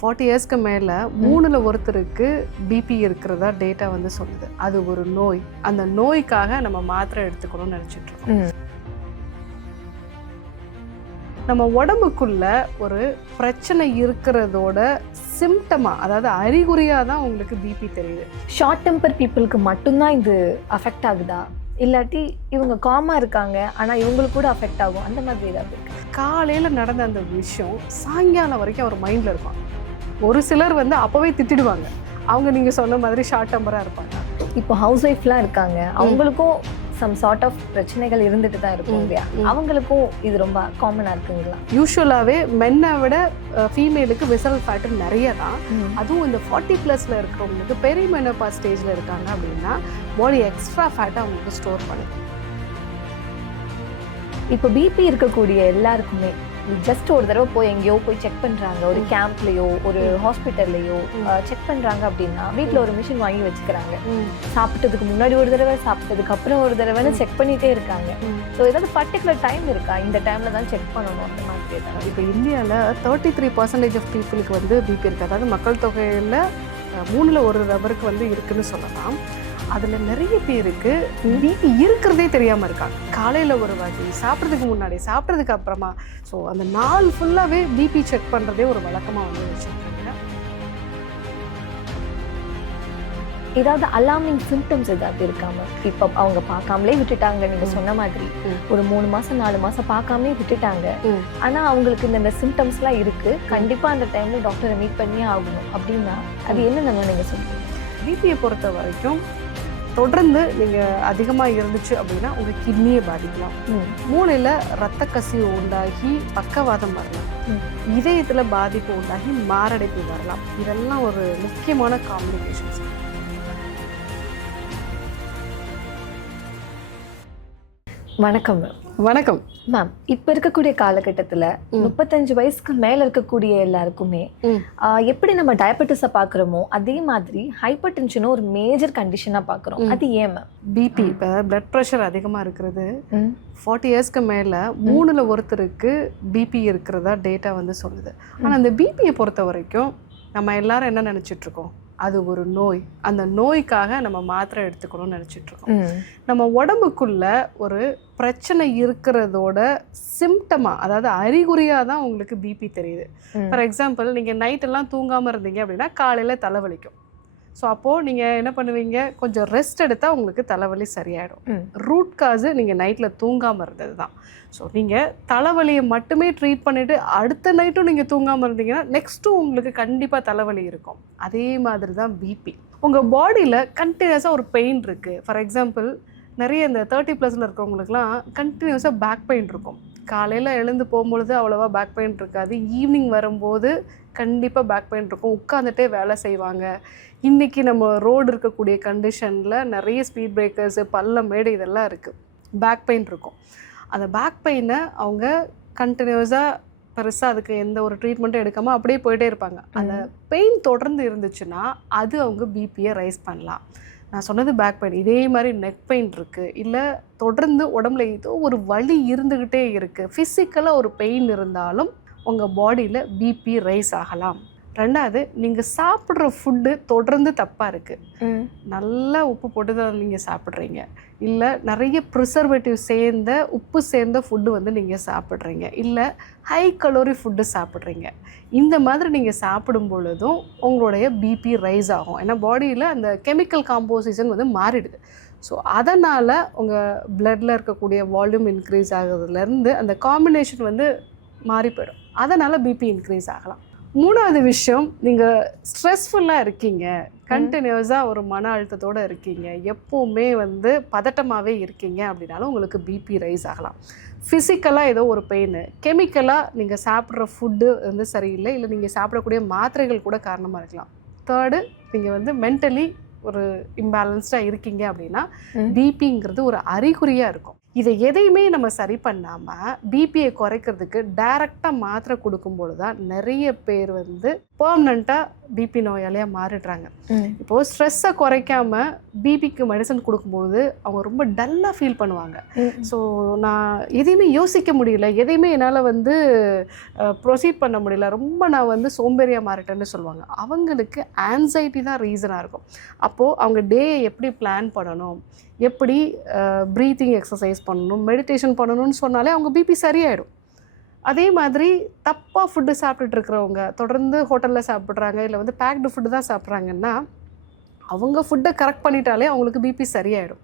40 இயர்ஸ்க்கு மேலே மூணில் ஒருத்தருக்கு பிபி இருக்கிறதா டேட்டா வந்து சொல்லுது. அது ஒரு நோய். அந்த நோய்க்காக நம்ம மாத்திரை எடுத்துக்கணும்னு நினச்சிட்டு இருக்கோம். நம்ம உடம்புக்குள்ள ஒரு பிரச்சனை இருக்கிறதோட சிம்டமா, அதாவது அறிகுறியாக தான் உங்களுக்கு பிபி தெரியுது. ஷார்ட் டெம்பர் பீப்புளுக்கு மட்டும்தான் இது அஃபெக்ட் ஆகுதா, இல்லாட்டி இவங்க காமாக இருக்காங்க ஆனால் இவங்களுக்கு கூட அஃபெக்ட் ஆகும், அந்த மாதிரி ஏதாவது இருக்கு? காலையில் நடந்த அந்த விஷயம் சாயங்காலம் வரைக்கும் அவர் மைண்டில் இருக்கும். ஒரு சிலர் வந்து அப்போவே திட்டிடுவாங்க. அவங்க நீங்கள் சொன்ன மாதிரி ஷார்ட் டெம்பராக இருப்பாங்க. இப்போ ஹவுஸ் ஒய்ஃப்லாம் இருக்காங்க, அவங்களுக்கும் சம் சார்ட் ஆஃப் பிரச்சனைகள் இருந்துட்டு தான் இருக்கும் இல்லையா? அவங்களுக்கும் இது ரொம்ப காமனாக இருக்குங்களா? யூஸ்வலாகவே மென்னை விட ஃபீமேலுக்கு விசரல் ஃபேட்டு நிறைய தான். அதுவும் இந்த 40+ இருக்கிறவங்களுக்கு பெரிமெனோபாஸ் ஸ்டேஜில் இருக்காங்க அப்படின்னா பாடி எக்ஸ்ட்ரா ஃபேட்டை அவங்களுக்கு ஸ்டோர் பண்ணுது. இப்போ பிபி இருக்கக்கூடிய எல்லாருக்குமே ஜஸ்ட் ஒரு தடவை போய் எங்கேயோ போய் செக் பண்ணுறாங்க, ஒரு கேம்ப்லேயோ ஒரு ஹாஸ்பிட்டல்லையோ செக் பண்ணுறாங்க அப்படின்னா வீட்டில் ஒரு மிஷின் வாங்கி வச்சுக்கிறாங்க. சாப்பிட்டதுக்கு முன்னாடி ஒரு தடவை, சாப்பிட்டதுக்கு அப்புறம் ஒரு தடவைன்னு செக் பண்ணிகிட்டே இருக்காங்க. ஸோ ஏதாவது பர்டிகுலர் டைம் இருக்கா, இந்த டைமில் தான் செக் பண்ணணும் அந்த மாதிரி? இப்போ இந்தியாவில் 33% ஆஃப் பீப்புளுக்கு வந்து பிபி இருக்குது. அதாவது மக்கள் தொகையில் 3ல் 1 நபருக்கு வந்து இருக்குன்னு சொல்லலாம். அதில் நிறைய பேருக்கு பிபி இருக்கிறதே தெரியாமல் இருக்காங்க. காலையில் ஒரு வாட்டி, சாப்பிட்றதுக்கு முன்னாடி, சாப்பிட்றதுக்கு அப்புறமா, ஸோ அந்த நாள் ஃபுல்லாகவே பிபி செக் பண்ணுறதே ஒரு வழக்கமாக வந்து வச்சுருக்காங்க. ஏதாவது அலார்மிங் சிம்டம்ஸ் ஏதாவது இருக்காம? இப்போ அவங்க பார்க்காமலே விட்டுட்டாங்க, நீங்கள் சொன்ன மாதிரி ஒரு 3 மாதம் 4 மாதம் பார்க்காமலே விட்டுட்டாங்க, ஆனால் அவங்களுக்கு இந்த சிம்டம்ஸ்லாம் இருக்குது, கண்டிப்பாக அந்த டைமில் டாக்டரை மீட் பண்ணியே ஆகணும் அப்படின்னா அது என்னென்ன நீங்கள் சொல்லுங்கள்? பிபியை பொறுத்த வரைக்கும் தொடர்ந்து நீங்கள் அதிகமாக இருந்துச்சு அப்படின்னா உங்கள் கிட்னியை பாதிக்கலாம். மூளையில் இரத்த கசிவு உண்டாகி பக்கவாதம் வரலாம். இதயத்தில் பாதிப்பு உண்டாகி மாரடைப்பு வரலாம். இதெல்லாம் ஒரு முக்கியமான காம்ப்ளிகேஷன்ஸ். வணக்கம் மேம். வணக்கம் மேம். இப்போ இருக்கக்கூடிய காலகட்டத்தில் 35 வயசுக்கு மேலே இருக்கக்கூடிய எல்லாருக்குமே எப்படி நம்ம டயபெட்டிஸை பார்க்குறோமோ அதே மாதிரி ஹைப்பர் டென்ஷனும் ஒரு மேஜர் கண்டிஷனாக பார்க்குறோம். அது ஏன் மேம்? பிபி, இப்போ பிளட் ப்ரெஷர் அதிகமாக இருக்கிறது 40 இயர்ஸ்க்கு மேலே 3ல் ஒருத்தருக்கு பிபி இருக்கிறதா டேட்டா வந்து சொல்லுது. ஆனால் அந்த பிபியை பொறுத்த வரைக்கும் நம்ம எல்லாரும் என்ன நினச்சிட்ருக்கோம், அது ஒரு நோய். அந்த நோய்க்காக நம்ம மாத்திரை எடுத்துக்கணும்னு நினச்சிட்ருக்கோம். நம்ம உடம்புக்குள்ள ஒரு பிரச்சனை இருக்கிறதோட சிம்டமா, அதாவது அறிகுறியாக தான் உங்களுக்கு பிபி தெரியுது. ஃபார் எக்ஸாம்பிள், நீங்கள் நைட்டெல்லாம் தூங்காமல் இருந்தீங்க அப்படின்னா காலையில் தலைவலிக்கும். ஸோ அப்போது நீங்கள் என்ன பண்ணுவீங்க, கொஞ்சம் ரெஸ்ட் எடுத்தால் உங்களுக்கு தலைவலி சரியாயிடும். ரூட் காஸு நீங்கள் நைட்டில் தூங்காமல் இருந்தது தான். ஸோ நீங்கள் தலைவலியை மட்டுமே ட்ரீட் பண்ணிவிட்டு அடுத்த நைட்டும் நீங்கள் தூங்காமல் இருந்தீங்கன்னா நெக்ஸ்ட்டும் உங்களுக்கு கண்டிப்பாக தலைவலி இருக்கும். அதே மாதிரி தான் பிபி. உங்கள் பாடியில் கண்டினியூஸாக ஒரு பெயின் இருக்குது. ஃபார் எக்ஸாம்பிள், நிறைய இந்த 30+ இருக்கிறவங்களுக்குலாம் கண்டினியூஸாக பேக் பெயின் இருக்கும். காலையில் எழுந்து போகும்பொழுது அவ்வளோவா பேக் பெயின் இருக்காது. ஈவினிங் வரும்போது கண்டிப்பாக பேக் பெயின் இருக்கும். உட்காந்துட்டே வேலை செய்வாங்க. இன்றைக்கி நம்ம ரோடு இருக்கக்கூடிய கண்டிஷனில் நிறைய ஸ்பீட் பிரேக்கர்ஸு, பள்ளம், மேடு இதெல்லாம் இருக்குது. பேக் பெயின் இருக்கும். அந்த பேக் பெயினை அவங்க கண்டினியூஸாக பெருசாக அதுக்கு எந்த ஒரு ட்ரீட்மெண்ட்டும் எடுக்காமல் அப்படியே போயிட்டே இருப்பாங்க. அந்த பெயின் தொடர்ந்து இருந்துச்சுன்னா அது அவங்க பிபியை ரைஸ் பண்ணலாம். நான் சொன்னது பேக் பெயின். இதே மாதிரி நெக் பெயின் இருக்குது, இல்லை தொடர்ந்து உடம்புல ஏதோ ஒரு வலி இருந்துக்கிட்டே இருக்குது, ஃபிசிக்கலாக ஒரு பெயின் இருந்தாலும் உங்கள் பாடியில் பிபி ரைஸ் ஆகலாம். 2வது, நீங்கள் சாப்பிட்ற ஃபுட்டு தொடர்ந்து தப்பாக இருக்குது. நல்லா உப்பு போட்டு தான் நீங்கள் சாப்பிட்றீங்க, இல்லை நிறைய ப்ரிசர்வேட்டிவ் சேர்ந்த உப்பு சேர்ந்த ஃபுட்டு வந்து நீங்கள் சாப்பிட்றீங்க, இல்லை ஹை கலோரி ஃபுட்டு சாப்பிட்றீங்க. இந்த மாதிரி நீங்கள் சாப்பிடும் பொழுதும் உங்களுடைய பிபி ரைஸ் ஆகும். ஏன்னா பாடியில் அந்த கெமிக்கல் காம்போசிஷன் வந்து மாறிடுது. ஸோ அதனால் உங்கள் பிளட்டில் இருக்கக்கூடிய வால்யூம் இன்க்ரீஸ் ஆகுறதுலேருந்து அந்த காம்பினேஷன் வந்து மாறி போயிடும். அதனால் பிபி இன்க்ரீஸ் ஆகலாம். 3வது விஷயம், நீங்கள் ஸ்ட்ரெஸ்ஃபுல்லாக இருக்கீங்க, கண்டினியூஸாக ஒரு மன அழுத்தத்தோடு இருக்கீங்க, எப்போவுமே வந்து பதட்டமாகவே இருக்கீங்க அப்படின்னாலும் உங்களுக்கு பிபி ரைஸ் ஆகலாம். ஃபிசிக்கலாக ஏதோ ஒரு பெயின், கெமிக்கலாக நீங்கள் சாப்பிட்ற ஃபுட்டு வந்து சரியில்லை, இல்லை நீங்கள் சாப்பிடக்கூடிய மாத்திரைகள் கூட காரணமாக இருக்கலாம். 3ர்டு, நீங்கள் வந்து மென்டலி ஒரு இம்பேலன்ஸ்டாக இருக்கீங்க அப்படின்னா பிபிங்கிறது ஒரு அறிகுறியாக இருக்கும். இதை எதையுமே நம்ம சரி பண்ணாமல் பிபியை குறைக்கிறதுக்கு டைரெக்டாக மாத்திரை கொடுக்கும்போது தான் நிறைய பேர் வந்து பெர்மனண்ட்டாக பிபி நோயாளியாக மாறிடுறாங்க. இப்போது ஸ்ட்ரெஸ்ஸை குறைக்காம பிபிக்கு மெடிசன் கொடுக்கும்போது அவங்க ரொம்ப டல்லாக ஃபீல் பண்ணுவாங்க. ஸோ நான் எதையுமே யோசிக்க முடியல, எதையுமே என்னால் வந்து ப்ரொசீட் பண்ண முடியல, ரொம்ப நான் வந்து சோம்பேறியாக மாறிட்டேன்னு சொல்லுவாங்க. அவங்களுக்கு ஆன்சைட்டி தான் ரீசனாக இருக்கும். அப்போது அவங்க டேயை எப்படி பிளான் பண்ணணும், எப்படி ப்ரீத்திங் எக்ஸசைஸ் பண்ணணும், மெடிடேஷன் பண்ணணும்னு சொன்னாலே அவங்க பிபி சரியாயிடும். அதே மாதிரி தப்பாக ஃபுட்டு சாப்பிட்டுட்டு இருக்கிறவங்க, தொடர்ந்து ஹோட்டலில் சாப்பிட்றாங்க, இல்லை வந்து பேக்டு ஃபுட்டு தான் சாப்பிட்றாங்கன்னா அவங்க ஃபுட்டை கரெக்ட் பண்ணிட்டாலே அவங்களுக்கு பிபி சரியாயிடும்.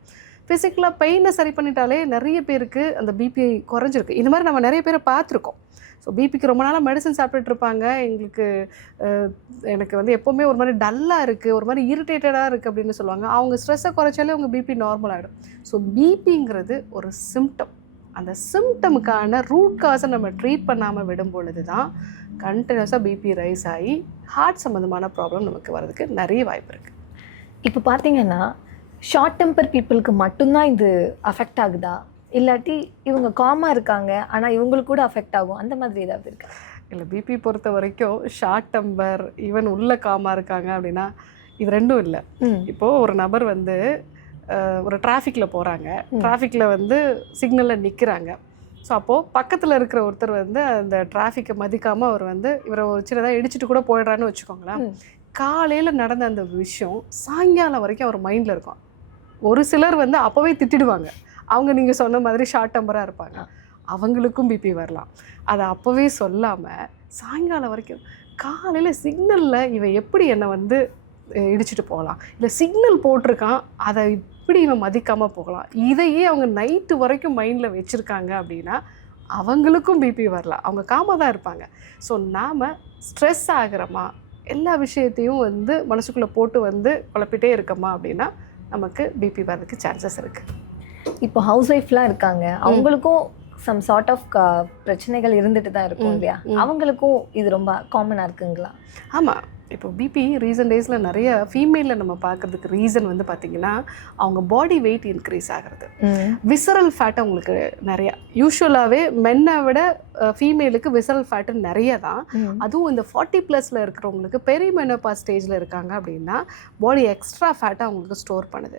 ஃபிசிக்கலாக பெயினை சரி பண்ணிட்டாலே நிறைய பேருக்கு அந்த பிபி குறைஞ்சிருக்கு. இந்த மாதிரி நம்ம நிறைய பேரை பார்த்துருக்கோம். ஸோ பிபிக்கு ரொம்ப நாளாக மெடிசன் சாப்பிட்டுட்ருப்பாங்க, எனக்கு வந்து எப்போவுமே ஒரு மாதிரி டல்லாக இருக்குது, ஒரு மாதிரி இரிட்டேட்டடாக இருக்குது அப்படின்னு சொல்லுவாங்க. அவங்க ஸ்ட்ரெஸ்ஸை குறைச்சாலே அவங்க பிபி நார்மல் ஆகிடும். ஸோ பிபிங்கிறது ஒரு சிம்டம். அந்த சிம்டமுக்கான ரூட் காஸை நம்ம ட்ரீட் பண்ணாமல் விடும் பொழுது தான் கண்டினியூஸாக பிபி ரைஸ் ஆகி ஹார்ட் சம்மந்தமான ப்ராப்ளம் நமக்கு வர்றதுக்கு நிறைய வாய்ப்பு இருக்குது. இப்போ பார்த்தீங்கன்னா ஷார்ட் டெம்பர் பீப்புளுக்கு மட்டும்தான் இது அஃபெக்ட் ஆகுதா, இல்லாட்டி இவங்க காமாக இருக்காங்க ஆனால் இவங்களுக்கு கூட அஃபெக்ட் ஆகும், அந்த மாதிரி ஏதாவது இருக்கா? இல்லை, பிபி பொறுத்த வரைக்கும் ஷார்ட் டெம்பர் ஈவன் உள்ள காமாக இருக்காங்க அப்படின்னா இது ரெண்டும் இல்லை. இப்போது ஒரு நபர் வந்து ஒரு டிராஃபிக்கில் போகிறாங்க, டிராஃபிக்கில் வந்து சிக்னலில் நிற்கிறாங்க. ஸோ அப்போது பக்கத்தில் இருக்கிற ஒருத்தர் வந்து அந்த டிராஃபிக்கை மதிக்காமல் அவர் வந்து இவரை ஒரு சின்னதாக இடிச்சிட்டு கூட போயிடுறான்னு வச்சுக்கோங்களேன். காலையில் நடந்த அந்த விஷயம் சாயங்காலம் வரைக்கும் அவர் மைண்டில் இருக்கும். ஒரு சிலர் வந்து அப்போவே திட்டிடுவாங்க, அவங்க நீங்கள் சொன்ன மாதிரி ஷார்ட் டெம்பராக இருப்பாங்க, அவங்களுக்கும் பிபி வரலாம். அதை அப்போவே சொல்லாமல் சாயங்காலம் வரைக்கும் காலையில் சிக்னலில் இவன் எப்படி என்னை வந்து இடிச்சிட்டு போகலாம், இல்லை சிக்னல் போட்டிருக்கான் அதை இப்படி இவன் மதிக்காமல் போகலாம், இதையே அவங்க நைட்டு வரைக்கும் மைண்டில் வச்சுருக்காங்க அப்படின்னா அவங்களுக்கும் பிபி வரலாம். அவங்க காமாக தான் இருப்பாங்க. ஸோ நாம் ஸ்ட்ரெஸ் ஆகிறோமா, எல்லா விஷயத்தையும் வந்து மனசுக்குள்ளே போட்டு வந்து குழப்பிட்டே இருக்கோமா அப்படின்னா நமக்கு பிபி வர்றதுக்கு சான்சஸ் இருக்குது. இப்போ ஹவுஸ் ஒய்ஃப்லாம் இருக்காங்க, அவங்களுக்கும் சம் சார்ட் ஆஃப் பிரச்சனைகள் இருந்துட்டு தான் இருக்கும் இல்லையா? அவங்களுக்கும் இது ரொம்ப காமனாக இருக்குங்களா? ஆமாம். இப்போ பிபி ரீசன்ட் டேஸில் நிறைய ஃபீமேலில் நம்ம பார்க்குறதுக்கு ரீசன் வந்து பார்த்திங்கன்னா அவங்க பாடி வெயிட் இன்க்ரீஸ் ஆகிறது, விசரல் ஃபேட் அவங்களுக்கு நிறையா. யூஸ்வலாகவே மென்னை விட ஃபீமேலுக்கு விசரல் ஃபேட்டு நிறைய தான். அதுவும் இந்த 40+ இருக்கிறவங்களுக்கு பெரிமெனோபாஸ் ஸ்டேஜில் இருக்காங்க அப்படின்னா பாடி எக்ஸ்ட்ரா ஃபேட்டை அவங்களுக்கு ஸ்டோர் பண்ணுது.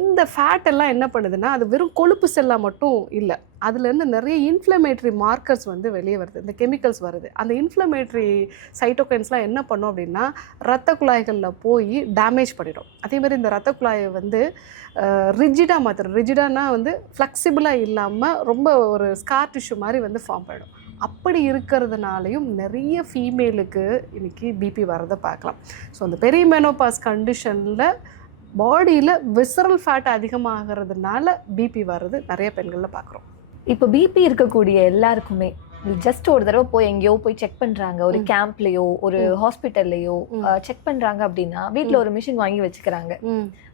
இந்த ஃபேட் எல்லாம் என்ன பண்ணுதுன்னா அது வெறும் கொழுப்பு செல்லாக மட்டும் இல்லை, அதுலேருந்து நிறைய இன்ஃப்ளமேட்ரி மார்க்கர்ஸ் வந்து வெளியே வருது, இந்த கெமிக்கல்ஸ் வருது. அந்த இன்ஃப்ளமேட்ரி சைட்டோகைன்ஸ்லாம் என்ன பண்ணும் அப்படின்னா ரத்த குழாய்களில் போய் டேமேஜ் பண்ணிடும். அதேமாதிரி இந்த ரத்த குழாயை வந்து ரிஜிடாக மாற்றிடும். ரிஜிடானா வந்து ஃப்ளெக்சிபிளாக இல்லாமல் ரொம்ப ஒரு ஸ்கார் டிஷ்யூ மாதிரி வந்து ஃபார்ம் பண்ணிடும். அப்படி இருக்கிறதுனாலையும் நிறைய ஃபீமேலுக்கு இன்றைக்கி பிபி வரதை பார்க்கலாம். ஸோ அந்த பெரிமெனோபாஸ் கண்டிஷனில் பாடியில் விசரல் ஃபேட் அதிகமாகிறதுனால பிபி வர்றது நிறைய பெண்களில் பார்க்குறோம். இப்போ பிபி இருக்கக்கூடிய எல்லாருக்குமே ஜஸ்ட் ஒரு தடவை போய் எங்கேயோ போய் செக் பண்ணுறாங்க, ஒரு கேம்ப்லேயோ ஒரு ஹாஸ்பிட்டல்லையோ செக் பண்ணுறாங்க அப்படின்னா வீட்டில் ஒரு மிஷின் வாங்கி வச்சுக்கிறாங்க,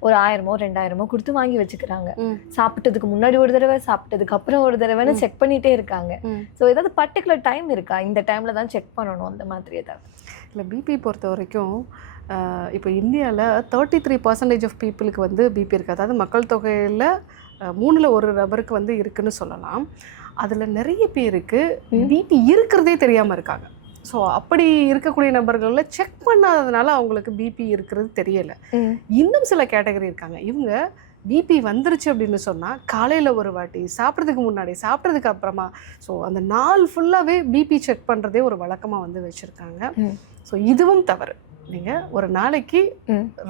ஒரு 1000 2000 கொடுத்து வாங்கி வச்சுக்கிறாங்க. சாப்பிட்டதுக்கு முன்னாடி ஒரு தடவை, சாப்பிட்டதுக்கு அப்புறம் ஒரு தடவைன்னு செக் பண்ணிகிட்டே இருக்காங்க. ஸோ ஏதாவது பர்டிகுலர் டைம் இருக்கா, இந்த டைமில் தான் செக் பண்ணணும் அந்த மாதிரி ஏதாவது? இல்லை, பிபி பொறுத்த வரைக்கும் இப்போ இந்தியாவில் 33% ஆஃப் பீப்புளுக்கு வந்து பிபி இருக்குது. அதாவது மக்கள் தொகையில் 3ல் 1 நபருக்கு வந்து இருக்குன்னு சொல்லலாம். அதில் நிறைய பேருக்கு பிபி இருக்கிறதே தெரியாமல் இருக்காங்க. ஸோ அப்படி இருக்கக்கூடிய நபர்களில் செக் பண்ணாததுனால அவங்களுக்கு பிபி இருக்கிறது தெரியலை. இன்னும் சில கேட்டகரி இருக்காங்க, இவங்க பிபி வந்துருச்சு அப்படின்னு சொன்னால் காலையில் ஒரு வாட்டி, சாப்பிட்றதுக்கு முன்னாடி, சாப்பிட்றதுக்கு அப்புறமா, ஸோ அந்த நாள் ஃபுல்லாகவே பிபி செக் பண்ணுறதே ஒரு வழக்கமாக வந்து வச்சுருக்காங்க. ஸோ இதுவும் தவறு. நீங்கள் ஒரு நாளைக்கு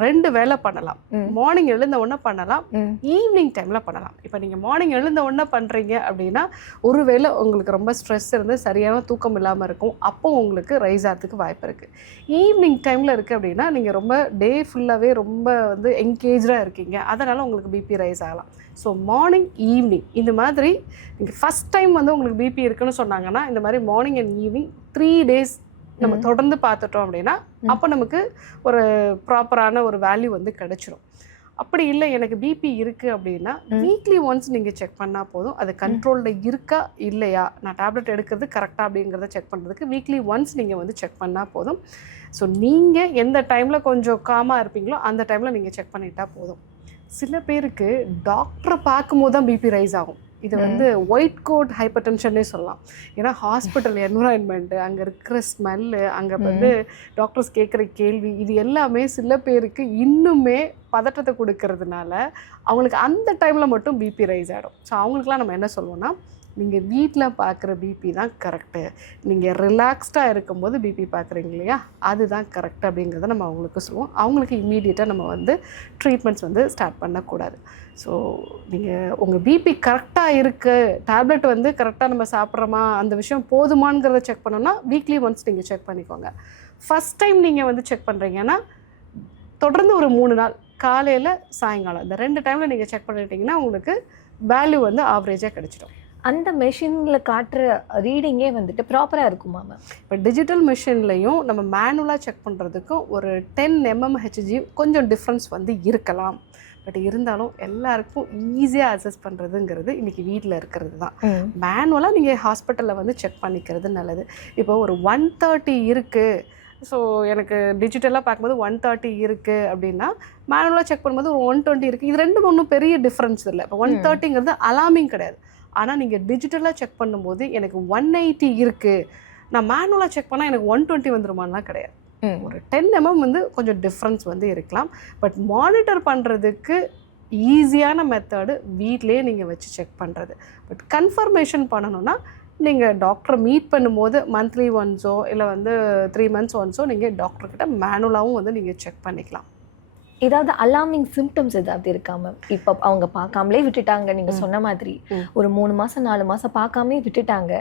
2 வேளை பண்ணலாம். மார்னிங் எழுந்த உடனே பண்ணலாம், ஈவினிங் டைமில் பண்ணலாம். இப்போ நீங்கள் மார்னிங் எழுந்த உடனே பண்ணுறீங்க அப்படின்னா ஒருவேளை உங்களுக்கு ரொம்ப ஸ்ட்ரெஸ் இருந்து சரியான தூக்கம் இல்லாமல் இருக்கும், அப்போ உங்களுக்கு ரைஸ் ஆகிறதுக்கு வாய்ப்பு இருக்குது. ஈவினிங் டைமில் இருக்குது அப்படின்னா நீங்கள் ரொம்ப டே ஃபுல்லாகவே ரொம்ப வந்து என்கேஜாக இருக்கீங்க, அதனால் உங்களுக்கு பிபி ரைஸ் ஆகலாம். ஸோ மார்னிங் ஈவினிங் இந்த மாதிரி நீங்கள் ஃபஸ்ட் டைம் வந்து உங்களுக்கு பிபி இருக்குன்னு சொன்னாங்கன்னா இந்த மாதிரி மார்னிங் அண்ட் ஈவினிங் 3 days நம்ம தொடர்ந்து பார்த்துட்டோம் அப்படின்னா அப்போ நமக்கு ஒரு ப்ராப்பரான ஒரு வேல்யூ வந்து கிடைச்சிரும். அப்படி இல்லை எனக்கு பிபி இருக்குது அப்படின்னா வீக்லி ஒன்ஸ் நீங்கள் செக் பண்ணால் போதும். அது கண்ட்ரோலில் இருக்கா இல்லையா, நான் டேப்லெட் எடுக்கிறது கரெக்டாக அப்படிங்கிறத செக் பண்ணுறதுக்கு வீக்லி ஒன்ஸ் நீங்கள் வந்து செக் பண்ணால் போதும். ஸோ நீங்கள் எந்த டைமில் கொஞ்சம் காமாக இருப்பீங்களோ அந்த டைமில் நீங்கள் செக் பண்ணிட்டா போதும். சில பேருக்கு டாக்டரை பார்க்கும்போது தான் பிபி ரைஸ் ஆகும். இது வந்து ஒயிட் கோட் ஹைப்பர் டென்ஷன்னே சொல்லலாம். ஏன்னா ஹாஸ்பிட்டல் என்விரான்மெண்ட்டு, அங்கே இருக்கிற ஸ்மெல்லு, அங்கே வந்து டாக்டர்ஸ் கேட்குற கேள்வி, இது எல்லாமே சில பேருக்கு இன்னுமே பதட்டத்தை கொடுக்கறதுனால அவங்களுக்கு அந்த டைமில் மட்டும் பிபி ரைஸ் ஆகிடும். ஸோ அவங்களுக்குலாம் நம்ம என்ன சொல்லுவோம்னா, நீங்கள் வீட்டில் பார்க்குற பிபி தான் கரெக்டு, நீங்கள் ரிலாக்ஸ்டாக இருக்கும்போது பிபி பார்க்குறீங்க இல்லையா, அதுதான் கரெக்ட் அப்படிங்கிறத நம்ம அவங்களுக்கு சொல்லுவோம். அவங்களுக்கு இம்மீடியட்டாக நம்ம வந்து ட்ரீட்மெண்ட்ஸ் வந்து ஸ்டார்ட் பண்ணக்கூடாது. ஸோ நீங்கள் உங்கள் பிபி கரெக்டாக இருக்குது, டேப்லெட் வந்து கரெக்டாக நம்ம சாப்பிட்றோமா, அந்த விஷயம் போதுமானங்கிறத செக் பண்ணோன்னா வீக்லி ஒன்ஸ் நீங்கள் செக் பண்ணிக்கோங்க. ஃபஸ்ட் டைம் நீங்கள் வந்து செக் பண்ணுறீங்கன்னா தொடர்ந்து ஒரு 3 நாள் காலையில் சாயங்காலம் இந்த 2 டைமில் நீங்கள் செக் பண்ணிட்டீங்கன்னா உங்களுக்கு வேல்யூ வந்து ஆவரேஜாக கிடச்சிடும். அந்த மெஷினில் காட்டுற ரீடிங்கே வந்துட்டு ப்ராப்பராக இருக்குமா மேம்? இப்போ டிஜிட்டல் மிஷின்லையும் நம்ம மேனுவலாக செக் பண்ணுறதுக்கும் ஒரு 10 mmHg கொஞ்சம் டிஃப்ரென்ஸ் வந்து இருக்கலாம். பட் இருந்தாலும் எல்லாருக்கும் ஈஸியாக அசஸ் பண்ணுறதுங்கிறது இன்றைக்கி வீட்டில் இருக்கிறது தான். மேனுவலாக நீங்கள் ஹாஸ்பிட்டலில் வந்து செக் பண்ணிக்கிறது நல்லது. இப்போ ஒரு 130 இருக்குது, ஸோ எனக்கு டிஜிட்டலாக பார்க்கும்போது 130 இருக்குது அப்படின்னா மேனுவலாக செக் பண்ணும்போது ஒரு 120 இருக்குது. இது ரெண்டும் ஒன்றும் பெரிய டிஃப்ரென்ஸ் இல்லை. இப்போ 130ங்கிறது அலார்மிங் கிடையாது. ஆனால் நீங்கள் டிஜிட்டலாக செக் பண்ணும்போது எனக்கு 180 இருக்குது, நான் மேனுவலாக செக் பண்ணால் எனக்கு 120 வந்துருமான்லாம் கிடையாது. ஒரு 10 mm வந்து கொஞ்சம் டிஃப்ரென்ஸ் வந்து இருக்கலாம். பட் மானிட்டர் பண்ணுறதுக்கு ஈஸியான மெத்தடு வீட்லேயே நீங்கள் வச்சு செக் பண்ணுறது. பட் கன்ஃபர்மேஷன் பண்ணணுன்னா நீங்கள் டாக்டரை மீட் பண்ணும்போது மந்த்லி ஒன்ஸோ இல்லை வந்து 3 months ஒன்ஸோ நீங்கள் டாக்டர்கிட்ட மேனுவலாகவும் வந்து நீங்கள் செக் பண்ணிக்கலாம். ஏதாவது அலார்மிங் சிம்டம்ஸ் ஏதாவது இருக்கா மேம்? இப்போ அவங்க பார்க்காமலே விட்டுட்டாங்க, நீங்கள் சொன்ன மாதிரி ஒரு 3 மாதம் 4 மாதம் பார்க்காமலே விட்டுட்டாங்க,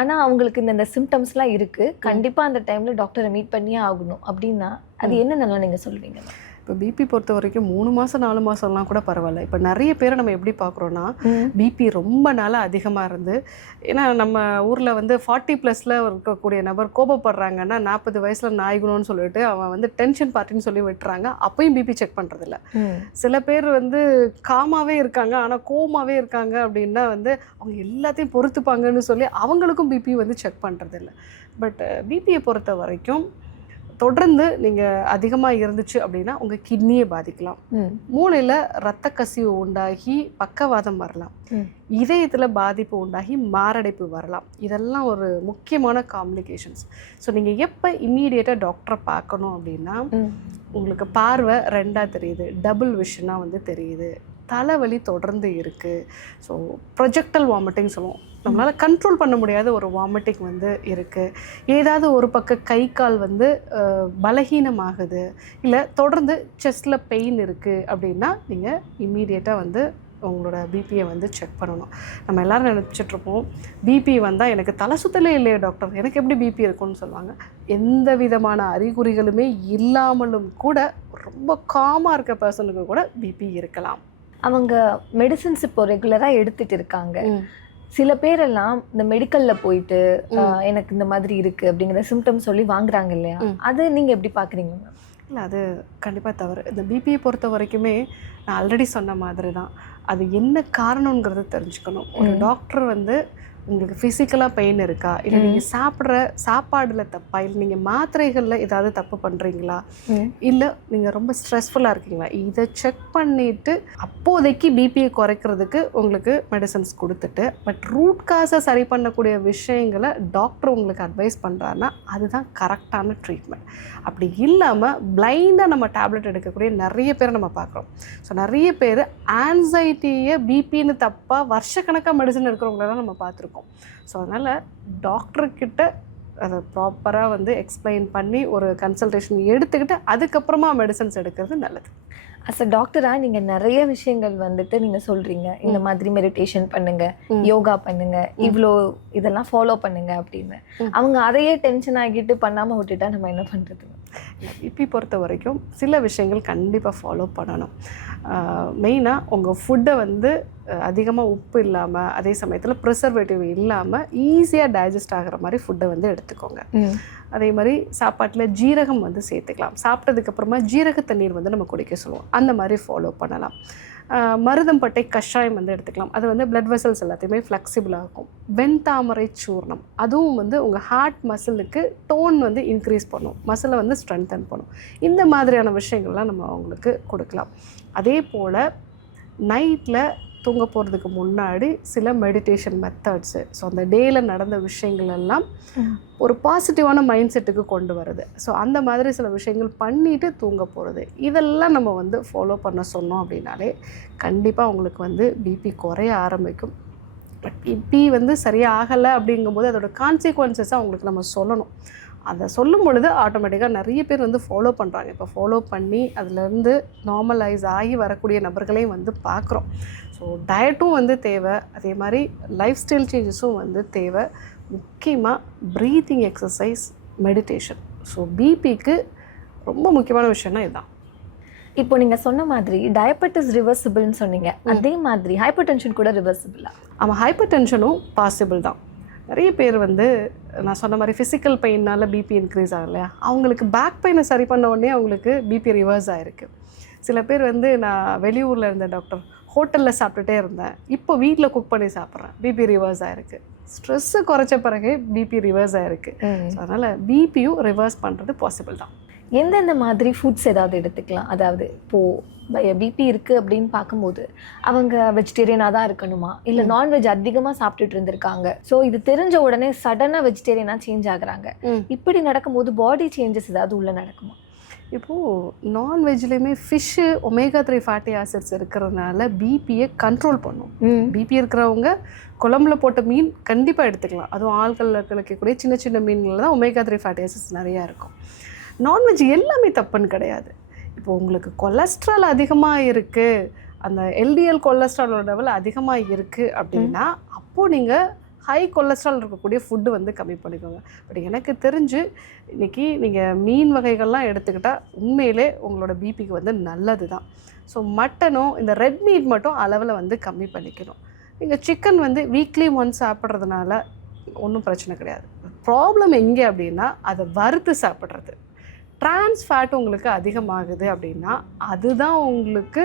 ஆனால் அவங்களுக்கு இந்த சிம்டம்ஸ்லாம் இருக்குது, கண்டிப்பாக அந்த டைமில் டாக்டரை மீட் பண்ணியே ஆகணும் அப்படின்னா அது என்னென்னலாம் நீங்கள் சொல்லுவீங்க? இப்போ பிபி பொறுத்த வரைக்கும் 3 மாதம் 4 மாதம்லாம் கூட பரவாயில்ல. இப்போ நிறைய பேரை நம்ம எப்படி பார்க்குறோன்னா, பிபி ரொம்ப நாளாக அதிகமாக இருந்து, ஏன்னா நம்ம ஊரில் வந்து 40+ இருக்கக்கூடிய நபர் கோபப்படுறாங்கன்னா 40 வயசில் நாய்கணும்னு சொல்லிட்டு அவன் வந்து டென்ஷன் பார்ட்டின்னு சொல்லி விட்டுறாங்க. அப்பயும் பிபி செக் பண்ணுறதில்ல. சில பேர் வந்து காமாவே இருக்காங்க ஆனால் கோமாவே இருக்காங்க அப்படின்னா வந்து அவங்க எல்லாத்தையும் பொறுத்துப்பாங்கன்னு சொல்லி அவங்களுக்கும் பிபி வந்து செக் பண்ணுறதில்ல. பட் பிபியை பொறுத்த வரைக்கும் தொடர்ந்து நீங்கள் அதிகமாக இருந்துச்சு அப்படின்னா உங்கள் கிட்னியை பாதிக்கலாம், மூளையில் இரத்த கசிவு உண்டாகி பக்கவாதம் வரலாம், இதயத்தில் பாதிப்பு உண்டாகி மாரடைப்பு வரலாம். இதெல்லாம் ஒரு முக்கியமான காம்ப்ளிகேஷன்ஸ். ஸோ நீங்கள் எப்போ இம்மீடியட்டாக டாக்டரை பார்க்கணும் அப்படின்னா, உங்களுக்கு பார்வை 2ஆக தெரியுது, டபுள் விஷனாக வந்து தெரியுது, தலைவலி தொடர்ந்து இருக்குது, ஸோ ப்ரொஜெக்டல் வாமிட்டிங் சொல்லுவோம், நம்மளால் கண்ட்ரோல் பண்ண முடியாத ஒரு வாமிட்டிங் வந்து இருக்குது, ஏதாவது ஒரு பக்கம் கை கால் வந்து பலகீனமாகுது, இல்லை தொடர்ந்து செஸ்ட்டில் பெயின் இருக்குது அப்படின்னா நீங்கள் இம்மீடியட்டாக வந்து உங்களோட பிபியை வந்து செக் பண்ணணும். நம்ம எல்லோரும் நினச்சிட்ருப்போம் பிபி வந்தால் எனக்கு தலை சுத்தலே இல்லையா டாக்டர், எனக்கு எப்படி பிபி இருக்குன்னு சொல்லுவாங்க. எந்த விதமான அறிகுறிகளுமே இல்லாமலும் கூட ரொம்ப காமாக இருக்க பர்சனுக்கு கூட பிபி இருக்கலாம். அவங்க மெடிசின்ஸ் இப்போ ரெகுலராக எடுத்துகிட்டு இருக்காங்க. சில பேரெல்லாம் இந்த மெடிக்கலில் போயிட்டு எனக்கு இந்த மாதிரி இருக்குது அப்படிங்கிற சிம்டம்ஸ் சொல்லி வாங்குறாங்க இல்லையா, அது நீங்கள் எப்படி பார்க்குறீங்க? இல்லை, அது கண்டிப்பாக தவறு. இந்த பிபியை பொறுத்த வரைக்குமே நான் ஆல்ரெடி சொன்ன மாதிரி தான், அது என்ன காரணங்கிறத தெரிஞ்சுக்கணும். ஒரு டாக்டர் வந்து உங்களுக்கு ஃபிசிக்கலாக பெயின் இருக்கா, இல்லை நீங்கள் சாப்பிட்ற சாப்பாடில் தப்பா, இல்லை நீங்கள் மாத்திரைகளில் ஏதாவது தப்பு பண்ணுறீங்களா, இல்லை நீங்கள் ரொம்ப ஸ்ட்ரெஸ்ஃபுல்லாக இருக்கீங்களா, இதை செக் பண்ணிவிட்டு அப்போதைக்கு பிபியை குறைக்கிறதுக்கு உங்களுக்கு மெடிசன்ஸ் கொடுத்துட்டு, பட் ரூட் காஸை சரி பண்ணக்கூடிய விஷயங்களை டாக்டர் உங்களுக்கு அட்வைஸ் பண்ணுறாருன்னா அதுதான் கரெக்டான ட்ரீட்மெண்ட். அப்படி இல்லாமல் பிளைண்டாக நம்ம டேப்லெட் எடுக்கக்கூடிய நிறைய பேரை நம்ம பார்க்குறோம். ஸோ நிறைய பேர் ஆன்சைட்டியை பிபின்னு தப்பாக வருஷக்கணக்காக மெடிசன் எடுக்கிறவங்களெல்லாம் நம்ம பார்த்துருக்கோம். ஸோ அதனால் டாக்டர்கிட்ட அதை ப்ராப்பராக வந்து எக்ஸ்பிளைன் பண்ணி ஒரு கன்சல்டேஷன் எடுத்துக்கிட்டு அதுக்கப்புறமா மெடிசன்ஸ் எடுக்கிறது நல்லது. அஸ் அ டாக்டராக நீங்கள் நிறைய விஷயங்கள் வந்துட்டு நீங்கள் சொல்கிறீங்க, இந்த மாதிரி மெடிடேஷன் பண்ணுங்கள், யோகா பண்ணுங்கள், இவ்வளோ இதெல்லாம் ஃபாலோ பண்ணுங்கள் அப்படின்னு. அவங்க அதையே டென்ஷன் ஆகிட்டு பண்ணாமல் விட்டுட்டா நம்ம என்ன பண்ணுறது? பிபி பொறுத்த வரைக்கும் சில விஷயங்கள் கண்டிப்பாக ஃபாலோ பண்ணணும். மெயினாக உங்கள் ஃபுட்டை வந்து அதிகமாக உப்பு இல்லாமல், அதே சமயத்தில் ப்ரிசர்வேட்டிவ் இல்லாமல் ஈஸியாக டைஜஸ்ட் ஆகிற மாதிரி ஃபுட்டை வந்து எடுத்துக்கோங்க. அதே மாதிரி சாப்பாட்டில் ஜீரகம் வந்து சேர்த்துக்கலாம். சாப்பிட்டதுக்கப்புறமா ஜீரக தண்ணீர் வந்து நம்ம குடிக்க சொல்லுவோம், அந்த மாதிரி ஃபாலோ பண்ணலாம். மருதம்பட்டை கஷாயம் வந்து எடுத்துக்கலாம், அது வந்து பிளட் வெசல்ஸ் எல்லாத்தையுமே ஃப்ளெக்சிபிளாக இருக்கும். வெண்தாமரை சூர்ணம், அதுவும் வந்து உங்கள் ஹார்ட் மசிலுக்கு டோன் வந்து இன்க்ரீஸ் பண்ணும், மசிலை வந்து ஸ்ட்ரென்தன் பண்ணும். இந்த மாதிரியான விஷயங்கள்லாம் நம்ம அவங்களுக்கு கொடுக்கலாம். அதே போல் நைட்டில் தூங்க போகிறதுக்கு முன்னாடி சில மெடிடேஷன் மெத்தட்ஸு, ஸோ அந்த டேயில் நடந்த விஷயங்கள் எல்லாம் ஒரு பாசிட்டிவான மைண்ட் செட்டுக்கு கொண்டு வருது. ஸோ அந்த மாதிரி சில விஷயங்கள் பண்ணிவிட்டு தூங்க போகிறது, இதெல்லாம் நம்ம வந்து ஃபாலோ பண்ண சொன்னோம் அப்படின்னாலே கண்டிப்பாக உங்களுக்கு வந்து பிபி குறைய ஆரம்பிக்கும். பட் பிபி வந்து சரியாக ஆகலை அப்படிங்கும்போது அதோட கான்சிக்வன்சஸை அவங்களுக்கு நம்ம சொல்லணும். அதை சொல்லும் பொழுது ஆட்டோமேட்டிக்காக நிறைய பேர் வந்து ஃபாலோ பண்ணுறாங்க. இப்போ ஃபாலோ பண்ணி அதுலேருந்து நார்மலைஸ் ஆகி வரக்கூடிய நபர்களையும் வந்து பார்க்குறோம். ஸோ டயட்டும் வந்து தேவை, அதே மாதிரி லைஃப் ஸ்டைல் சேஞ்சஸும் வந்து தேவை. முக்கியமாக ப்ரீத்திங் எக்ஸசைஸ், மெடிடேஷன். ஸோ பிபிக்கு ரொம்ப முக்கியமான விஷயம்னா இதுதான். இப்போ நீங்கள் சொன்ன மாதிரி டயபெட்டிஸ் ரிவர்சிபிள்னு சொன்னீங்க, அதே மாதிரி ஹைப்பர் டென்ஷன் கூட ரிவர்சிபிளா? ஆமாம், ஹைப்பர் டென்ஷனும் பாசிபிள் தான். நிறைய பேர் வந்து நான் சொன்ன மாதிரி ஃபிசிக்கல் பெயினால் பிபி இன்க்ரீஸ் ஆகும் இல்லையா, அவங்களுக்கு பேக் பெயினை சரி பண்ண உடனே அவங்களுக்கு பிபி ரிவர்ஸ் ஆகிருக்கு. சில பேர் வந்து நான் வெளியூரில் இருந்தேன் டாக்டர், ஹோட்டலில் சாப்பிட்டுட்டே இருந்தேன், இப்போ வீட்டில் குக் பண்ணி சாப்பிட்றேன், பிபி ரிவர்ஸ் ஆகிருக்கு. ஸ்ட்ரெஸ்ஸு குறைச்ச பிறகு பிபி ரிவர்ஸ் ஆகிருக்கு. ஸோ அதனால் பிபியும் ரிவர்ஸ் பண்ணுறது பாசிபிள் தான். எந்தெந்த மாதிரி ஃபுட்ஸ் ஏதாவது எடுத்துக்கலாம்? அதாவது இப்போது பிபி இருக்குது அப்படின்னு பார்க்கும்போது அவங்க வெஜிடேரியனாக தான் இருக்கணுமா, இல்லை நான்வெஜ் அதிகமாக சாப்பிட்டுட்டு இருந்திருக்காங்க, ஸோ இது தெரிஞ்ச உடனே சடனாக வெஜிடேரியனாக சேஞ்ச் ஆகுறாங்க, இப்படி நடக்கும்போது பாடி சேஞ்சஸ் ஏதாவது உள்ள நடக்குமா? இப்போது நான்வெஜ்லேயுமே ஃபிஷ்ஷு ஒமேகா 3 ஃபேட்டி ஆசிட்ஸ் இருக்கிறதுனால பிபியை கண்ட்ரோல் பண்ணும். பிபி இருக்கிறவங்க குழம்புல போட்ட மீன் கண்டிப்பாக எடுத்துக்கலாம். அதுவும் ஆள்களில் கிடைக்கக்கூடிய சின்ன சின்ன மீன்களில் தான் ஒமேகா 3 ஃபேட்டி ஆசிட்ஸ் நிறையா இருக்கும். நான்வெஜ் எல்லாமே தப்புன்னு கிடையாது. இப்போ உங்களுக்கு கொலஸ்ட்ரால் அதிகமாக இருக்குது, அந்த எல்டிஎல் கொலஸ்ட்ராலோட லெவல் அதிகமாக இருக்குது அப்படின்னா அப்போது நீங்கள் ஹை கொலஸ்ட்ரால் இருக்கக்கூடிய ஃபுட்டு வந்து கம்மி பண்ணிக்கோங்க. பட் எனக்கு தெரிஞ்சு இன்றைக்கி நீங்கள் மீன் வகைகள்லாம் எடுத்துக்கிட்டால் உண்மையிலே உங்களோட பிபிக்கு வந்து நல்லது தான். ஸோ மட்டனும் இந்த ரெட் மீட் மட்டும் அளவில் வந்து கம்மி பண்ணிக்கணும். நீங்கள் சிக்கன் வந்து வீக்லி ஒன்ஸ் சாப்பிட்றதுனால ஒன்றும் பிரச்சனை கிடையாது. ப்ராப்ளம் எங்கே அப்படின்னா அதை வறுத்து சாப்பிட்றது. ட்ரான்ஸ் ஃபேட் உங்களுக்கு அதிகமாகுது அப்படின்னா அதுதான் உங்களுக்கு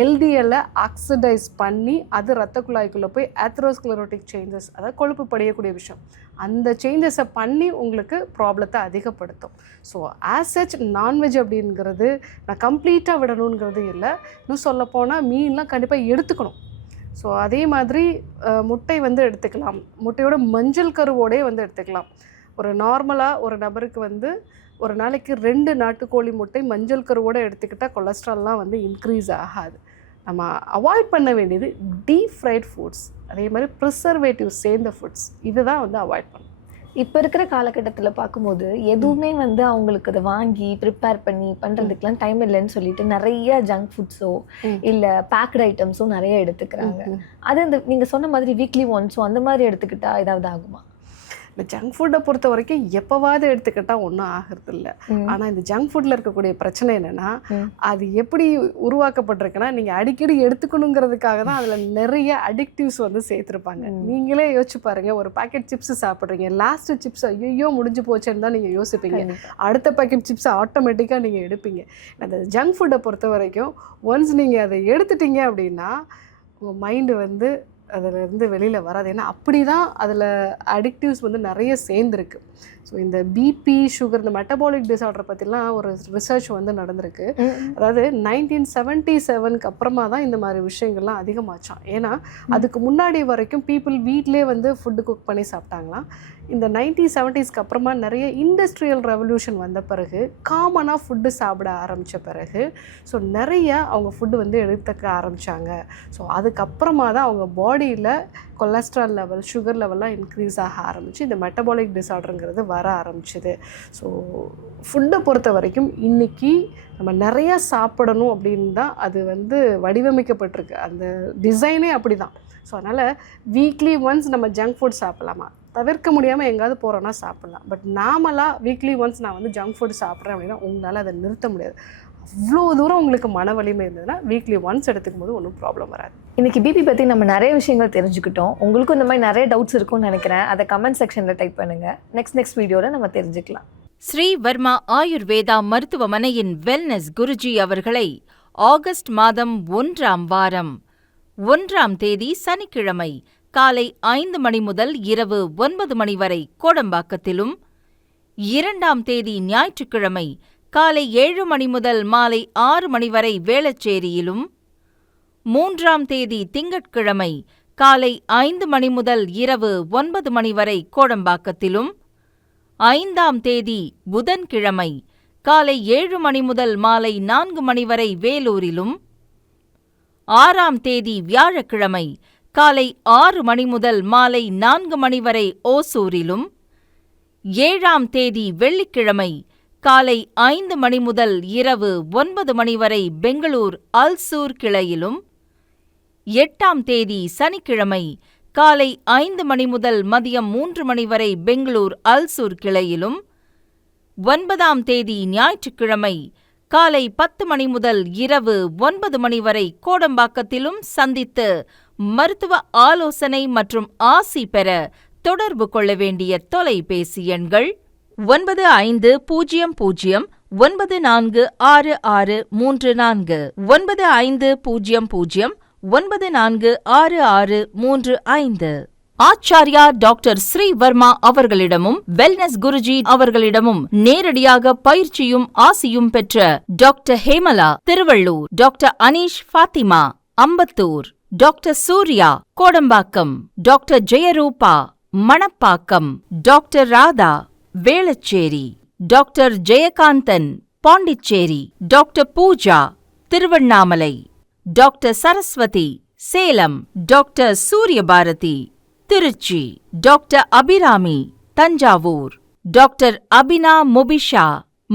எல்டிஎல்லை ஆக்சிடைஸ் பண்ணி அது ரத்த குழாய்க்குள்ளே போய் ஆத்ரோஸ்க்ளரோட்டிக் சேஞ்சஸ், அதாவது கொழுப்பு படியக்கூடிய விஷயம், அந்த சேஞ்சஸை பண்ணி உங்களுக்கு ப்ராப்ளத்தை அதிகப்படுத்தும். ஸோ ஆஸ் சச் நான்வெஜ் அப்படிங்கிறது நான் கம்ப்ளீட்டாக விடணுங்கிறது இல்லை. இன்னும் சொல்லப்போனால் மீன்லாம் கண்டிப்பாக எடுத்துக்கணும். ஸோ அதே மாதிரி முட்டை வந்து எடுத்துக்கலாம், முட்டையோட மஞ்சள் கருவோடே வந்து எடுத்துக்கலாம். ஒரு நார்மலாக ஒரு நபருக்கு வந்து ஒரு நாளைக்கு 2 நாட்டுக்கோழி முட்டை மஞ்சள் கருவோடு எடுத்துக்கிட்டால் கொலஸ்ட்ரால்லாம் வந்து இன்க்ரீஸ் ஆகாது. நம்ம அவாய்ட் பண்ண வேண்டியது டீப் ஃப்ரைட் ஃபுட்ஸ், அதே மாதிரி ப்ரிசர்வேட்டிவ் சேர்ந்த ஃபுட்ஸ், இதை தான் வந்து அவாய்ட் பண்ணணும். இப்போ இருக்கிற காலகட்டத்தில் பார்க்கும்போது எதுவுமே வந்து அவங்களுக்கு அதை வாங்கி ப்ரிப்பேர் பண்ணி பண்ணுறதுக்கெலாம் டைம் இல்லைன்னு சொல்லிட்டு நிறைய ஜங்க் ஃபுட்ஸோ இல்லை பேக்டு ஐட்டம்ஸோ நிறைய எடுத்துக்கிறாங்க. அது இந்த நீங்கள் சொன்ன மாதிரி வீக்லி ஒன்ஸோ அந்த மாதிரி எடுத்துக்கிட்டா ஏதாவது ஆகுமா? இந்த ஜங்க் ஃபுட்டை பொறுத்த வரைக்கும் எப்போவாது எடுத்துக்கிட்டால் ஒன்றும் ஆகிறது இல்லை. ஆனால் இந்த ஜங்க் ஃபுட்டில் இருக்கக்கூடிய பிரச்சனை என்னென்னா அது எப்படி உருவாக்கப்பட்டிருக்குன்னா நீங்கள் அடிக்கடி எடுத்துக்கணுங்கிறதுக்காக தான் அதில் நிறைய அடிக்டிவ்ஸ் வந்து சேர்த்துருப்பாங்க. நீங்களே யோசிச்சு பாருங்கள், ஒரு பாக்கெட் சிப்ஸ் சாப்பிட்றீங்க, லாஸ்ட்டு சிப்ஸ் ஐயோ முடிஞ்சு போச்சுன்னு தான் நீங்கள் யோசிப்பீங்க, அடுத்த பாக்கெட் சிப்ஸை ஆட்டோமேட்டிக்காக நீங்கள் எடுப்பீங்க. அந்த ஜங்க் ஃபுட்டை பொறுத்த வரைக்கும் ஒன்ஸ் நீங்கள் அதை எடுத்துட்டீங்க அப்படின்னா உங்கள் மைண்டு வந்து அதிலேருந்து வெளியில் வராது. ஏன்னா அப்படி தான் அதில் அடிக்டிவ்ஸ் வந்து நிறைய சேர்ந்துருக்கு. ஸோ இந்த பிபி, சுகர், இந்த மெட்டபாலிக் டிஸார்டரை பற்றிலாம் ஒரு ரிசர்ச் வந்து நடந்திருக்கு. அதாவது 1977க்கு அப்புறமா தான் இந்த மாதிரி விஷயங்கள்லாம் அதிகமாச்சான். ஏன்னா அதுக்கு முன்னாடி வரைக்கும் பீப்புள் வீட்டிலே வந்து ஃபுட்டு குக் பண்ணி சாப்பிட்டாங்களாம். இந்த 1970ஸ்க்கு அப்புறமா நிறைய இண்டஸ்ட்ரியல் ரெவல்யூஷன் வந்த பிறகு காமனாக ஃபுட்டு சாப்பிட ஆரம்பித்த பிறகு ஸோ நிறைய அவங்க ஃபுட்டு வந்து எடுத்துக்க ஆரம்பித்தாங்க. ஸோ அதுக்கப்புறமா தான் அவங்க பாடியில் கொலஸ்ட்ரால் லெவல், சுகர் லெவல்லாம் இன்க்ரீஸ் ஆக ஆரம்பிச்சு இந்த மெட்டபாலிக் டிஸார்டருங்கிறது வர ஆரம்பிச்சுது. ஸோ ஃபுட்டை பொறுத்த வரைக்கும் இன்றைக்கி நம்ம நிறையா சாப்பிடணும் அப்படின்னு தான் அது வந்து வடிவமைக்கப்பட்டிருக்கு. அந்த டிசைனே அப்படி தான். ஸோ அதனால் வீக்லி ஒன்ஸ் நம்ம ஜங்க் ஃபுட் சாப்பிட்லாமா, தவிர்க்க முடியாமல் எங்கேயாவது போகிறோன்னா சாப்பிட்லாம். பட் நார்மலாக வீக்லி ஒன்ஸ் நான் வந்து ஜங்க் ஃபுட் சாப்பிட்றேன் அப்படின்னா உங்களால் அதை நிறுத்த முடியாது. அவ்வளோ தூரம் உங்களுக்கு மன வலிமை இருந்ததுன்னா வீக்லி ஒன்ஸ் எடுத்துக்கும் போது ஒன்றும் ப்ராப்ளம் வராது. இன்றைக்கி பிபி பற்றி நம்ம நிறைய விஷயங்கள் தெரிஞ்சுக்கிட்டோம். உங்களுக்கும் இந்த மாதிரி நிறைய டவுட்ஸ் இருக்கும்னு நினைக்கிறேன். அதை கமெண்ட் செக்ஷனில் டைப் பண்ணுங்கள். நெக்ஸ்ட் வீடியோவில் நம்ம தெரிஞ்சுக்கலாம். ஸ்ரீ வர்மா ஆயுர்வேதா மருத்துவமனையின் வெல்னஸ் குருஜி அவர்களை ஆகஸ்ட் மாதம் 1ஆம் வாரம் 1ஆம் தேதி சனிக்கிழமை காலை 5 மணி முதல் இரவு 9 மணி வரை கோடம்பாக்கத்திலும், 2ஆம் தேதி ஞாயிற்றுக்கிழமை காலை 7 மணி முதல் மாலை 6 மணி வரை வேளச்சேரியிலும், 3ஆம் தேதி திங்கட்கிழமை காலை 5 மணி முதல் இரவு 9 மணி வரை கோடம்பாக்கத்திலும், 5ஆம் தேதி புதன்கிழமை காலை 7 மணி முதல் மாலை 4 மணி வரை வேலூரிலும், 6ஆம் தேதி வியாழக்கிழமை காலை 6 மணி முதல் மாலை 4 மணி வரை ஓசூரிலும், 7ஆம் தேதி வெள்ளிக்கிழமை காலை 5 மணி முதல் இரவு 9 மணி வரை பெங்களூர் அல்சூர் கிளையிலும், 8ஆம் தேதி சனிக்கிழமை காலை 5 மணி முதல் மதியம் 3 மணி வரை பெங்களூர் அல்சூர் கிளையிலும், 9ஆம் தேதி ஞாயிற்றுக்கிழமை காலை 10 மணி முதல் இரவு 9 மணி வரை கோடம்பாக்கத்திலும் சந்தித்து மருத்துவ ஆலோசனை மற்றும் ஆசி பெற தொடர்பு கொள்ள வேண்டிய தொலைபேசி எண்கள் 9500946634, 9500946635. ஆச்சார்யா டாக்டர் ஸ்ரீவர்மா அவர்களிடமும் வெல்னஸ் குருஜி அவர்களிடமும் நேரடியாக பயிற்சியும் ஆசியும் பெற்ற doctor Hemala Thiruvallur, doctor Aneesh Fathima Ambattur, doctor Surya Kodambakkam, doctor Jayaruba Manapakkam, doctor Radha Velachery, doctor Jayakanthan Pondicherry, doctor Pooja Tiruvannamalai, doctor Saraswathi Salem, doctor Suriyabharathi Trichy, doctor Abirami Thanjavur, doctor Abina Mubisha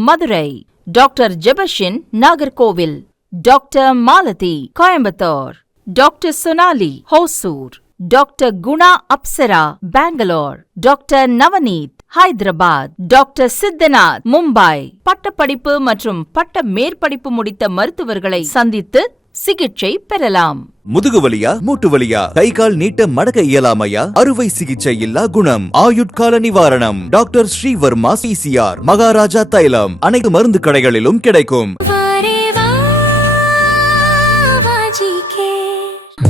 Madurai, doctor Jebashin Nagercoil, doctor Malathi Coimbatore, doctor Sonali Hosur, doctor Guna Apsara Bangalore, doctor Navneeth Hyderabad, doctor Siddhanath Mumbai. பட்டப்படிப்பு மற்றும் பட்ட மேற்படிப்பு முடித்த மருத்துவர்களை சந்தித்து சிகிச்சை பெறலாம். முதுகுவலியா, மூட்டு வலியா, கை கால் நீட்ட மடக்க இயலாமையா, அறுவை சிகிச்சை இல்லா குணம், ஆயுட்கால நிவாரணம். டாக்டர் ஸ்ரீவர்மா சிசிஆர், மகாராஜா தைலம் அனைத்து மருந்து கடைகளிலும் கிடைக்கும்.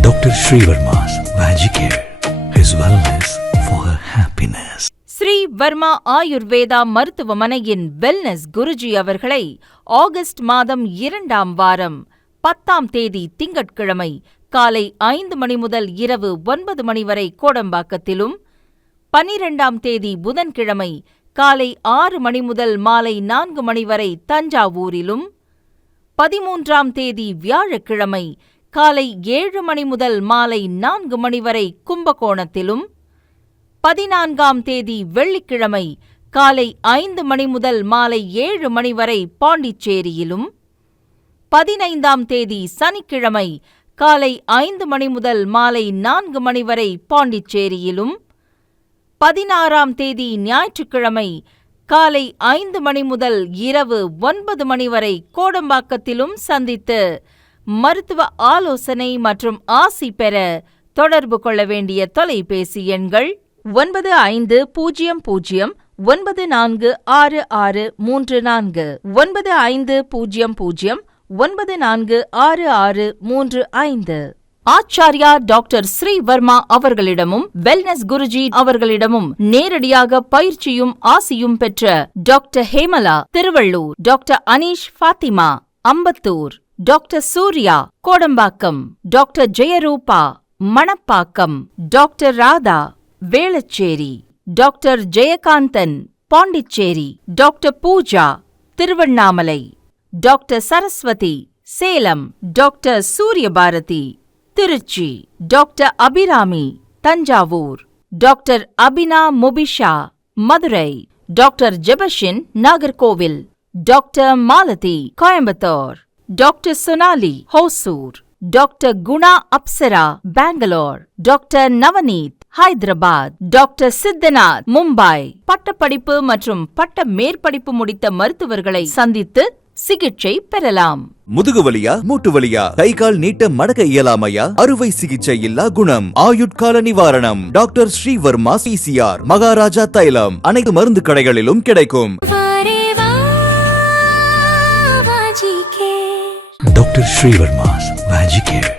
Doctor Sri Varma's Magicare, his wellness for her happiness. Sri Varma Ayurveda மருத்துவமனையின் வெல்னஸ் குருஜி அவர்களை ஆகஸ்ட் மாதம் 2ஆம் வாரம் 10ஆம் தேதி திங்கட்கிழமை காலை 5 மணி முதல் இரவு 9 மணி வரை கோடம்பாக்கத்திலும், 12ஆம் தேதி புதன்கிழமை காலை 6 மணி முதல் மாலை 4 மணி வரை தஞ்சாவூரிலும், 13ஆம் தேதி வியாழக்கிழமை காலை 7 மணி முதல் மாலை 4 மணி வரை கும்பகோணத்திலும், 14ஆம் தேதி வெள்ளிக்கிழமை காலை 5 மணி முதல் மாலை 7 மணி வரை பாண்டிச்சேரியிலும், 15ஆம் தேதி சனிக்கிழமை காலை 5 மணி முதல் மாலை 4 மணி வரை பாண்டிச்சேரியிலும், 16ஆம் தேதி ஞாயிற்றுக்கிழமை காலை 5 மணி முதல் இரவு 9 மணி வரை கோடம்பாக்கத்திலும் சந்தித்து மருத்துவ ஆலோசனை மற்றும் ஆசி பெற தொடர்பு கொள்ள வேண்டிய தொலைபேசி எண்கள் 9500946634, 9500946635. ஆச்சார்யா டாக்டர் ஸ்ரீவர்மா அவர்களிடமும் வெல்னஸ் குருஜி அவர்களிடமும் நேரடியாக பயிற்சியும் ஆசியும் பெற்ற doctor Hemala Thiruvallur, doctor Aneesh Fathima Ambattur, doctor Surya Kodambakkam, doctor Jayaruba Manapakkam, doctor Radha Velachery, doctor Jayakanthan Pondicherry, doctor Pooja Tiruvannamalai, doctor Saraswathi Salem, doctor Suriyabharathi Trichy, doctor Abirami Thanjavur, doctor Abina Mubisha Madurai, doctor Jebashin Nagercoil, doctor Malathi Coimbatore, doctor Sonali Hosur, doctor Guna Apsara Bangalore, doctor Navneeth Hyderabad, doctor Siddhanath Mumbai. பட்டப்படிப்பு மற்றும் பட்ட மேற்படிப்பு முடித்த மருத்துவர்களை சந்தித்து சிகிச்சை பெறலாம். முதுகுவலியா, மூட்டு வலியா, கை கால் நீட்ட மடக்க இயலாமையா, அறுவை சிகிச்சை இல்லா குணம், ஆயுட்கால நிவாரணம். டாக்டர் ஸ்ரீவர்மா சிசிஆர், மகாராஜா தைலம் அனைத்து மருந்து கடைகளிலும் கிடைக்கும். Dr. Srivarma's Magicare,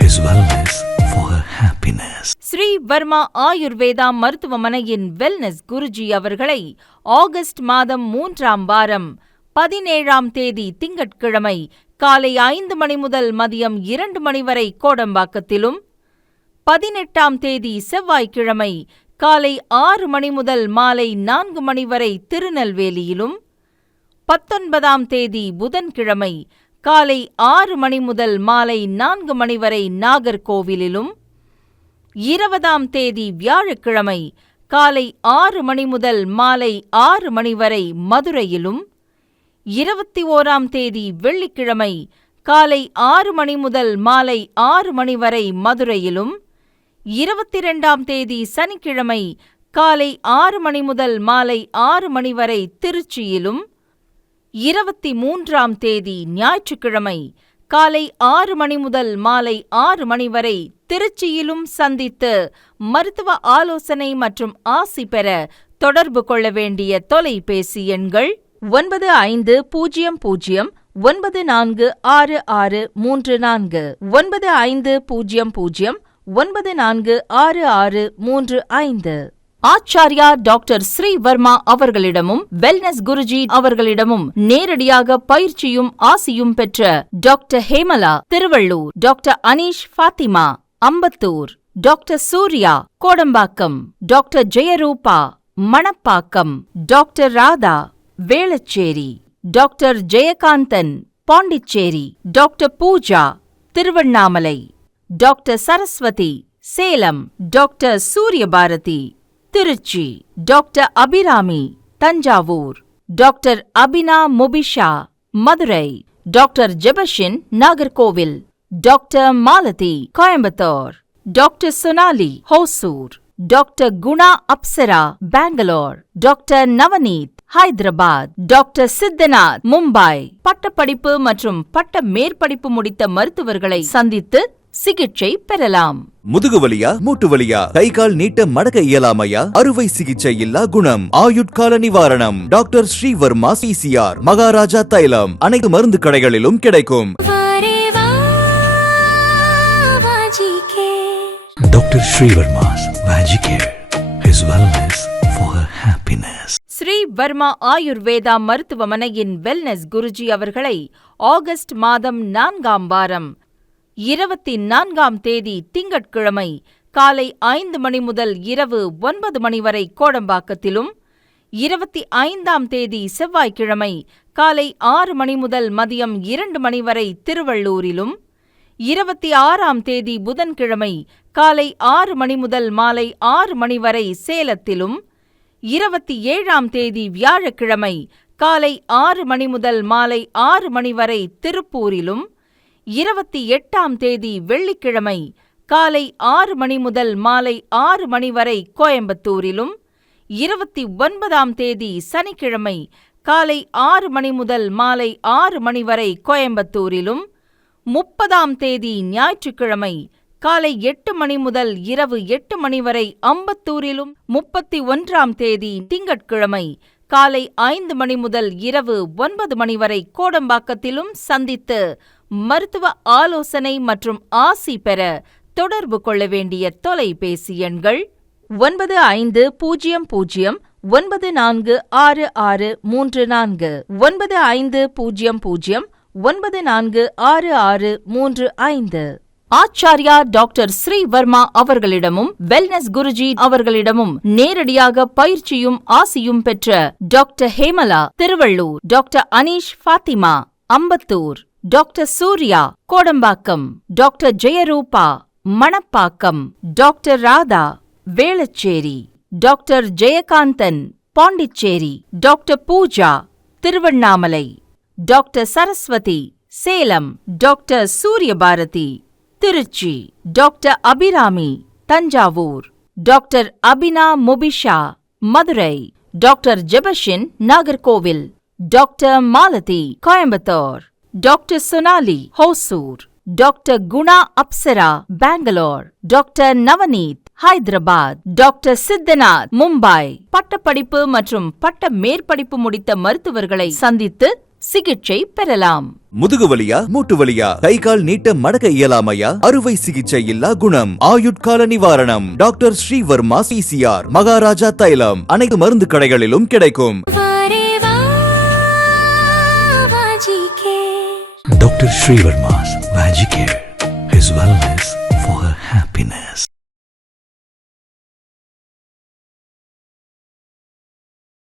his wellness for her happiness. Sri Varma Ayurveda மருத்துவமனையின் வெல்னஸ் குருஜி அவர்களை ஆகஸ்ட் மாதம் 3ஆம் வாரம் 17ஆம் தேதி திங்கட்கிழமை காலை 5 மணி முதல் மதியம் 2 மணி வரை கோடம்பாக்கத்திலும், 18ஆம் தேதி செவ்வாய்க்கிழமை காலை 6 மணி முதல் மாலை 4 மணி வரை திருநெல்வேலியிலும், 19ஆம் தேதி புதன்கிழமை காலை 6 மணி முதல் மாலை 4 மணி வரை நாகர்கோவிலிலும், 20ஆம் தேதி வியாழக்கிழமை காலை 6 மணி முதல் மாலை 6 மணி வரை மதுரையிலும், 21ஆம் தேதி வெள்ளிக்கிழமை காலை 6 மணி முதல் மாலை 6 மணி வரை மதுரையிலும், 22ஆம் தேதி சனிக்கிழமை காலை 6 மணி முதல் மாலை 6 மணி வரை திருச்சியிலும், 23ஆம் தேதி ஞாயிற்றுக்கிழமை காலை 6 மணி முதல் மாலை 6 மணி வரை திருச்சியிலும் சந்தித்து மருத்துவ ஆலோசனை மற்றும் ஆசி பெற தொடர்பு கொள்ள வேண்டிய தொலைபேசி எண்கள் 9500 946634 9500 946635. ஆச்சார்யா டாக்டர் ஸ்ரீவர்மா அவர்களிடமும் வெல்னஸ் குருஜி அவர்களிடமும் நேரடியாக பயிற்சியும் ஆசியும் பெற்ற doctor Hemala Thiruvallur, doctor Aneesh Fathima Ambattur, doctor Surya Kodambakkam, doctor Jayaruba Manapakkam, doctor Radha Velachery, doctor Jayakanthan Pondicherry, doctor Pooja Tiruvannamalai, doctor Saraswathi Salem, doctor Suriyabharathi Trichy, doctor Abirami Thanjavur, doctor Abina Mubisha Madurai, doctor Jebashin Nagercoil, doctor Malathi Coimbatore, doctor Sonali Hosur, doctor Guna Apsara Bangalore, doctor Navneeth Hyderabad, doctor Siddhanath Mumbai. பட்டப்படிப்பு மற்றும் பட்ட மேற்படிப்பு முடித்த மருத்துவர்களை சந்தித்து சிகிச்சை பெறலாம். முதுகு வலியா, மூட்டு வலியா, கை கால் நீட்ட மடக்க இயலாமையா, அறுவை சிகிச்சை இல்லா குணம், ஆயுட்கால நிவாரணம். டாக்டர் ஸ்ரீவர்மா சிசிஆர், மகாராஜா தைலம் அனைத்து மருந்து கடைகளிலும் கிடைக்கும். Dr. Srivarma's Magicare. His wellness for her happiness. Sri Varma Ayurveda மருத்துவமனையின் வெல்னஸ் குருஜி அவர்களை ஆகஸ்ட் மாதம் 4ஆம் வாரம் 24ஆம் தேதி திங்கட்கிழமை காலை 5 மணி முதல் இரவு 9 மணி வரை கோடம்பாக்கத்திலும், 25ஆம் தேதி செவ்வாய்க்கிழமை காலை 6 மணி முதல் மதியம் 2 மணி வரை திருவள்ளூரிலும், 26ஆம் தேதி புதன்கிழமை காலை 6 மணி முதல் மாலை 6 மணி வரை சேலத்திலும், 27ஆம் தேதி வியாழக்கிழமை காலை 6 மணி முதல் மாலை 6 மணி வரை திருப்பூரிலும், 28ஆம் தேதி வெள்ளிக்கிழமை காலை 6 மணி முதல் மாலை 6 மணி வரை கோயம்புத்தூரிலும், 29ஆம் தேதி சனிக்கிழமை காலை 6 மணி முதல் மாலை 6 மணி வரை கோயம்புத்தூரிலும், 30ஆம் தேதி ஞாயிற்றுக்கிழமை காலை 8 மணி முதல் இரவு 8 மணி வரை அம்பத்தூரிலும், 31ஆம் தேதி திங்கட்கிழமை காலை 5 மணி முதல் இரவு 9 மணி வரை கோடம்பாக்கத்திலும் சந்தித்து மருத்துவ ஆலோசனை மற்றும் ஆசி பெற தொடர்பு கொள்ள வேண்டிய தொலைபேசி எண்கள் 9500 946634 9500 946635. ஆச்சார்யா டாக்டர் ஸ்ரீவர்மா அவர்களிடமும் வெல்னஸ் குருஜி அவர்களிடமும் நேரடியாக பயிற்சியும் ஆசியும் பெற்ற doctor Hemala Thiruvallur, doctor Aneesh Fathima Ambattur, doctor Surya Kodambakkam, doctor Jayaruba Manapakkam, doctor Radha Velachery, doctor Jayakanthan Pondicherry, doctor Pooja Tiruvannamalai, doctor Saraswathi Salem, doctor Suriyabharathi Trichy, doctor Abirami Thanjavur, doctor Abina Mubisha Madurai, doctor Jebashin Nagercoil, doctor Malathi Coimbatore, doctor Sonali Hosur, doctor Guna Apsara Bangalore, doctor Navneeth Hyderabad, doctor Siddhanath Mumbai. பட்டப்படிப்பு மற்றும் பட்ட மேற்படிப்பு முடித்த மருத்துவர்களை சந்தித்து சிகிச்சை பெறலாம். முதுகு வலியா, மூட்டு வலியா, கை கால் நீட்ட மடக்க இயலாமையா, அறுவை சிகிச்சை இல்லா குணம், ஆயுட்கால நிவாரணம். டாக்டர் ஸ்ரீவர்மா சிசிஆர், மகாராஜா தைலம் அனைத்து மருந்து கடைகளிலும் கிடைக்கும். Dr. Srivarma's Magicare. His wellness for her happiness.